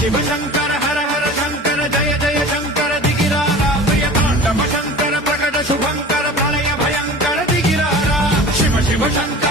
शिव शंकर हर हर शंकर जय जय शंकर दिगिरारा प्रियतांडव शंकर प्रकट शुभंकर प्रलय भयंकर दिगिरारा शिव शिव शंकर